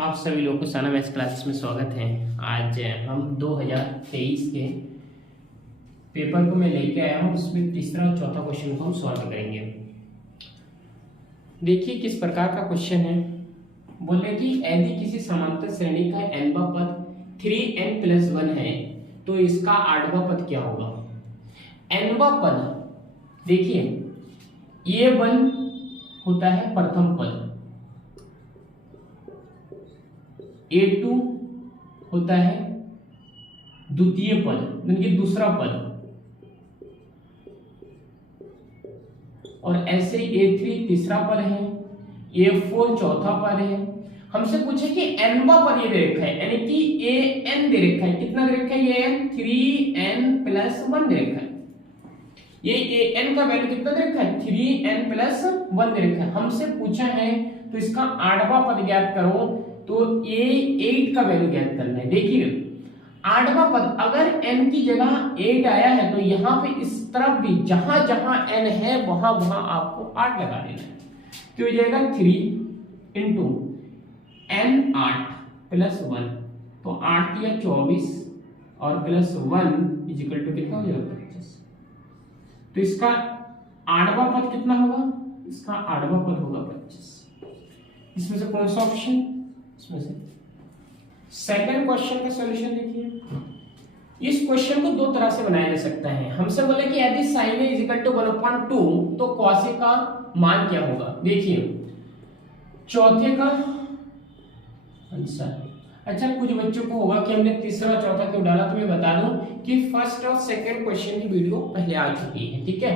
आप सभी लोगों को सना मैथ्स क्लासेस में स्वागत है। आज हम 2023 के पेपर को मैं लेके आया हूँ। उसमें तीसरा और चौथा क्वेश्चन को हम सॉल्व करेंगे। देखिए किस प्रकार का क्वेश्चन है। बोले कि यदि किसी समांतर श्रेणी का nवां पद 3n+1 है तो इसका 8वां पद क्या होगा। nवां पद देखिए a1 होता है प्रथम पद, A2 होता है द्वितीय पद यानी कि दूसरा पद, और ऐसे A3 तीसरा पद है, A4 चौथा पद है। हमसे पूछे कि nवां पद ये दे रखा है यानी कि an दे रखा है। कितना दे रखा है ये an 3n+1 दे रखा है। ये an का वैल्यू कितना दे रखा है 3n+1 दे रखा है। हमसे पूछा है तो इसका 8वां पद ज्ञात करो, तो A8 का वैल्यू ज्ञात करना है। देखिए 8वां पद अगर n की जगह 8 आया है तो यहाँ पे इस तरफ भी जहां जहां n है वहां वहां आपको 8 लगा देना है। तो हो जाएगा 3 इंटू n 8+1, तो 8 या 24 और +1 इजिकल टू कितना हो जाएगा 25। तो इसका 8वां पद कितना होगा, इसका 8वां पद होगा 25। इसमें से कौन सा ऑप्शन, इसमें से सेकंड क्वेश्चन का सॉल्यूशन देखिए। इस क्वेश्चन को दो तरह से बनाया जा सकता है। हमसे बोले कि यदि sin a = 1/2 तो cos a का मान क्या होगा। देखिए चौथे का आंसर, अच्छा कुछ बच्चों को होगा कि हमने तीसरा और चौथा क्यों डाला, तो मैं बता दूं कि फर्स्ट और सेकंड क्वेश्चन की वीडियो पहले आ चुकी है, ठीक है,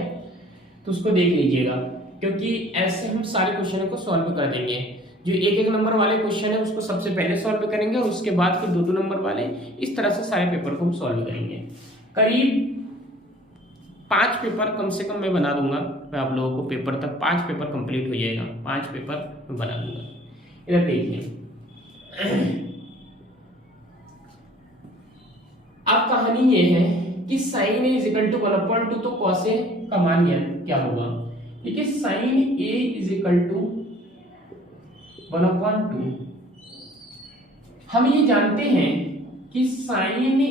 तो उसको देख लीजिएगा, क्योंकि ऐसे हम सारे क्वेश्चनों को सॉल्व कर देंगे। जो एक नंबर वाले क्वेश्चन है उसको सबसे पहले सॉल्व करेंगे और उसके बाद फिर दो नंबर वाले, इस तरह से सारे पेपर को हम सॉल्व करेंगे। करीब 5 पेपर कम से कम मैं बना दूंगा। मैं आप लोगों को पेपर तक 5 पेपर कंप्लीट हो जाएगा, 5 पेपर मैं बना दूंगा। इधर देखिए अब कहानी ये है कि sin a = 1/2 तो cos a का मान क्या होगा। देखिए sin a = 1/2, हम ये जानते हैं कि sin a =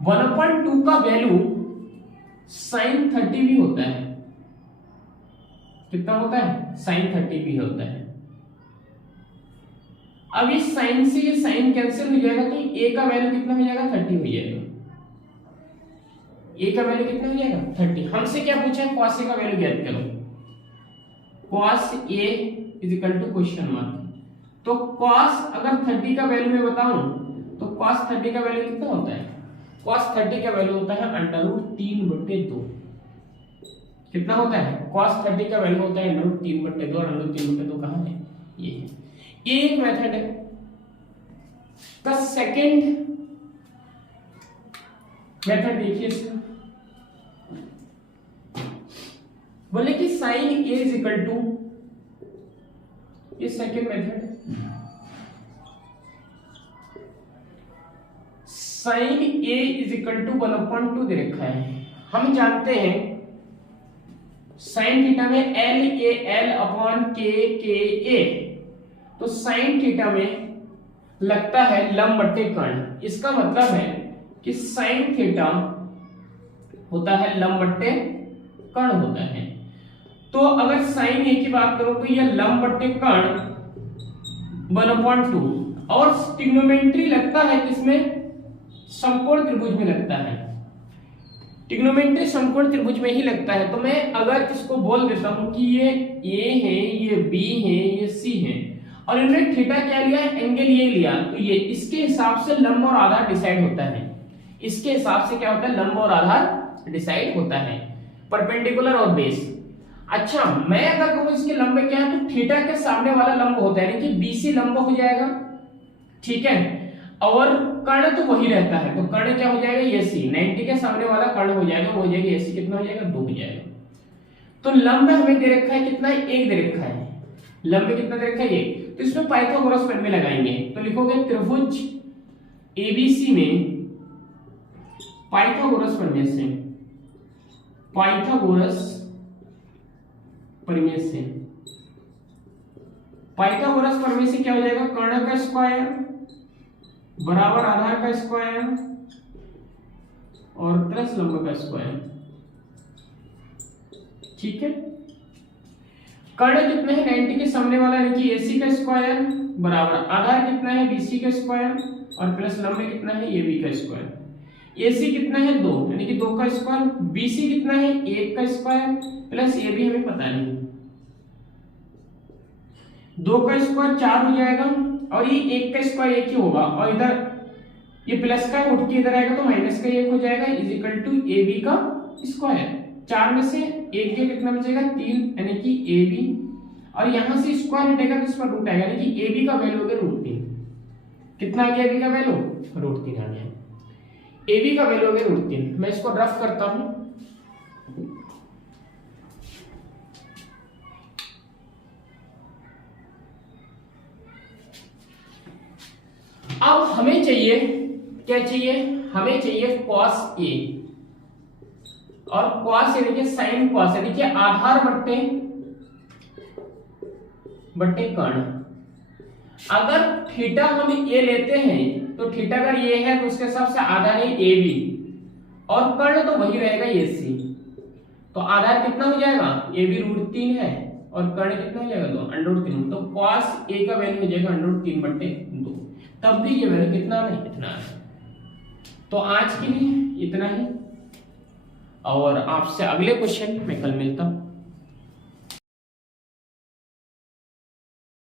1/2 का वैल्यू sin 30 भी होता है। कितना होता है, sin 30 भी होता है। अब इस sin से ये sin कैंसिल हो जाएगा तो a का वैल्यू कितना हो जाएगा 30 हो जाएगा। a का वैल्यू कितना हो जाएगा 30। हमसे क्या पूछा है, cos a का वैल्यू ज्ञात करो। cos a = क्वेश्चन मार्क, तो cos अगर 30 का वैल्यू मैं बताऊं तो cos 30 का वैल्यू कितना होता है, cos 30 का वैल्यू होता है √3/2। कितना होता है, cos 30 का वैल्यू होता है √3/2, और √3/2 कहां है, ये है। ये एक मेथड है। का सेकंड मेथड देखिए इसका, बोले कि sin a = ये सेकंड मेथड है। sin a = 1/2 दे रखा है। हम जानते हैं sin थीटा में L/K/A, तो sin थीटा में लगता है लंब बटे कर्ण। इसका मतलब है कि sin थीटा होता है लंब बटे कर्ण होता है। तो अगर sin a की बात करो तो यह लंब बटे कर्ण 1/2, और ट्रिग्नोमेट्री लगता है किसमें, समकोण त्रिभुज में लगता है। ट्रिग्नोमेट्री समकोण त्रिभुज में ही लगता है। तो मैं अगर इसको बोल देता हूं कि ये a है, ये b है, ये c है, और इन्होंने थीटा क्या लिया है, एंगल ये लिया, तो ये इसके हिसाब से लंब और आधार डिसाइड होता है। इसके हिसाब से क्या होता है, लंब और आधार डिसाइड होता है, परपेंडिकुलर और बेस। अच्छा मैं अगर कहूं इसके लंब क्या है, तो थीटा के सामने वाला लंब होता है, यानी कि BC लंब हो जाएगा, ठीक है, और कर्ण तो वही रहता है, तो कर्ण क्या हो जाएगा, ये AC 90 के सामने वाला कर्ण हो जाएगा, वो हो जाएगा AC कितना हो जाएगा 2 हो जाएगा। तो लंब हमें दे रखा है कितना, 1 दे रखा है। लंब कितना दे रखा है 1, तो इसमें पाइथागोरस प्रमेय लगाएंगे। तो लिखोगे त्रिभुज ABC में पाइथागोरस प्रमेय से, पाइथागोरस प्रमेय से पाइथागोरस प्रमेय से क्या हो जाएगा, कर्ण का स्क्वायर बराबर आधार का स्क्वायर और प्लस लंब का स्क्वायर। ठीक है, कर्ण कितना है 90 के सामने वाला यानी कि AC का स्क्वायर बराबर आधार कितना है BC का स्क्वायर और प्लस लंब में कितना है AB का स्क्वायर। AC कितना है 2 यानी कि 2 का स्क्वायर, BC कितना है 1 का स्क्वायर प्लस AB हमें पता नहीं, 2 का स्क्वायर 4 हो जाएगा और ये 1 का स्क्वायर 1 ही होगा और इधर ये प्लस का उठ के इधर आएगा तो माइनस का 1 हो जाएगा इज इक्वल टू AB का स्क्वायर। 4 में से 1 के कितना बचेगा 3 यानी कि AB और यहां से स्क्वायर हटेगा तो इसका रूट आएगा यानी कि AB का वैल्यू हो गया √3। कितना आ गया AB का वैल्यू √3 आ गया। AB का वैल्यू हो गया √3। मैं इसको रफ करता हूं, अब हमें चाहिए क्या चाहिए, हमें चाहिए cos A और cos यानी कि sin cos यानी कि आधार बट्टे कर्ण। अगर थीटा हम A लेते हैं तो थीटा अगर ये है तो उसके हिसाब से आधार है AB और कर्ण तो वही रहेगा AC, तो आधार कितना हो जाएगा AB √3 है और कर्ण कितना हो जाएगा 2 √3, तो cos A का वैल्यू हो जाएगा √3/2। तब भी ये वैल्यू कितना नहीं इतना है। तो आज के लिए इतना ही और आपसे अगले क्वेश्चन में कल मिलता हूं।